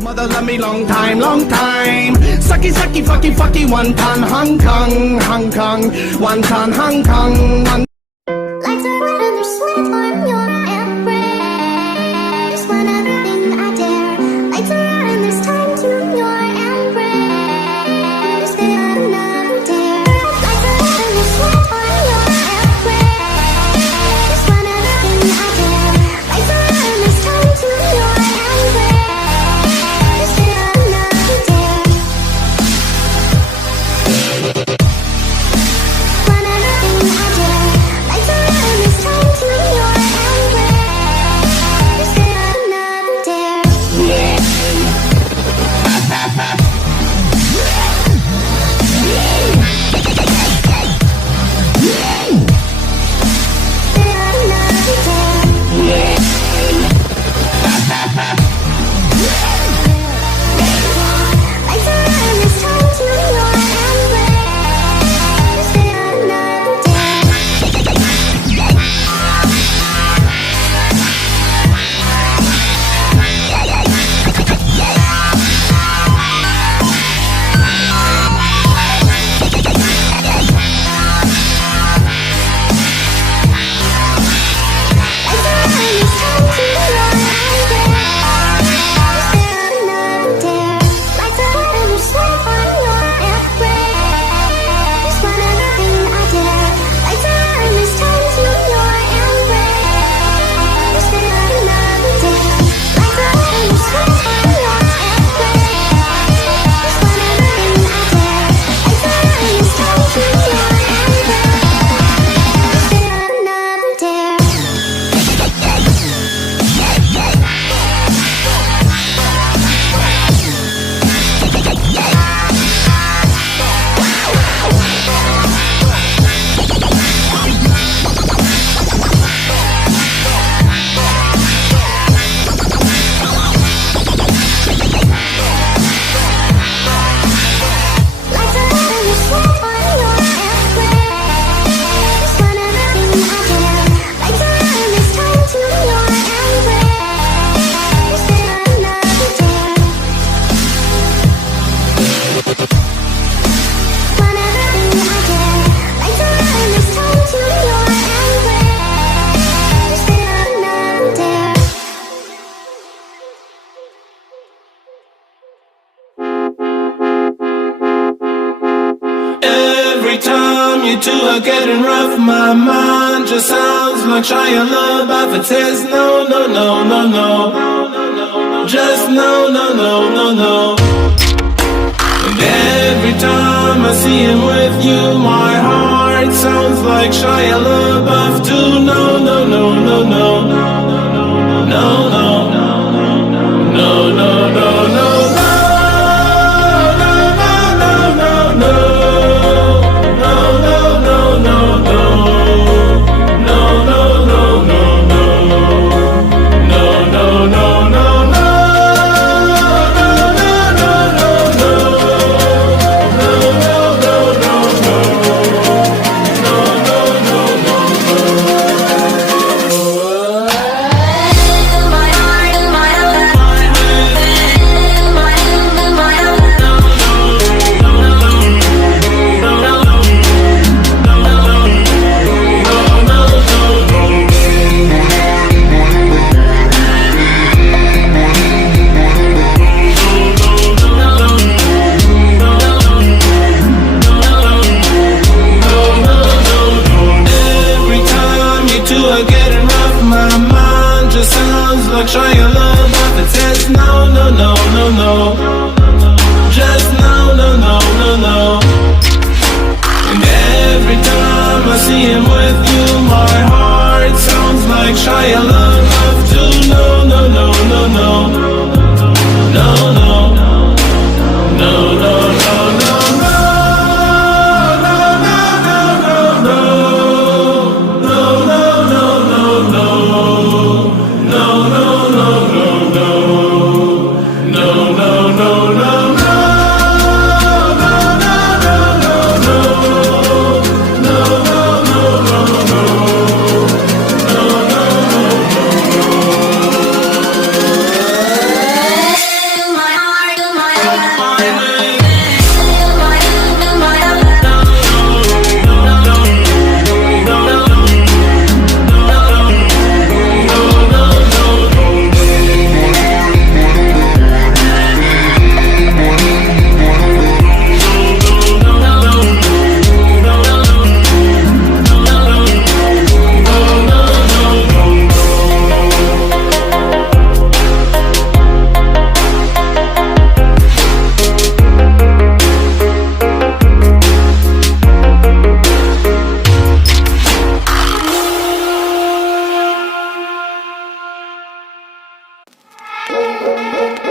Mother love me long time, long time. Sucky, sucky, fucky, fucky, one ton, Hong Kong, Hong Kong, one ton, Hong Kong, one. Lights are red and there's sweat on your embrace. One other thing I dare. Lights are red and there's time to your embrace. They are another dare. Lights are red and there's sweat on your embrace. One other thing I dare. Lights are red and there's time to your embrace. They are another dare. One other thing I dare. Lights are red and there's time to your embrace. They are another dare. They are another dare. Lights are red and there's time to your embrace. They are another dare. Lights are red and there's time to your embrace. They are another dare. Lights are red and there's sweat on your embrace. One other thing I dare. Lights are red and there's time to your embrace. They are another dare. Lights are red and there's sweat on your embrace. One other thing I dare. Lights are red and there's time to your embrace. They are another dare. Lights are red and there's sweat on your embrace. One other thing I dare. Lights are red and there's time to your embrace. They are another dare. One other thing I dare. Lights are red and there's time to your embrace. They are another dare. Every time you two are getting rough, my mind just sounds like Shia LaBeouf. It says no, no, no, no, no, just no, no, no, no, no. And every time I see him with you, my heart sounds like Shia LaBeouf too. No, no, no, no, no, no, no, no, no, no, no. Like Shia LaBeouf, it says no, no, no, no, no, just no, no, no, no, no. And every time I see him with you, my heart sounds like Shia LaBeouf too. No, no, no, no, no, no, no, no, no, no, no. Thank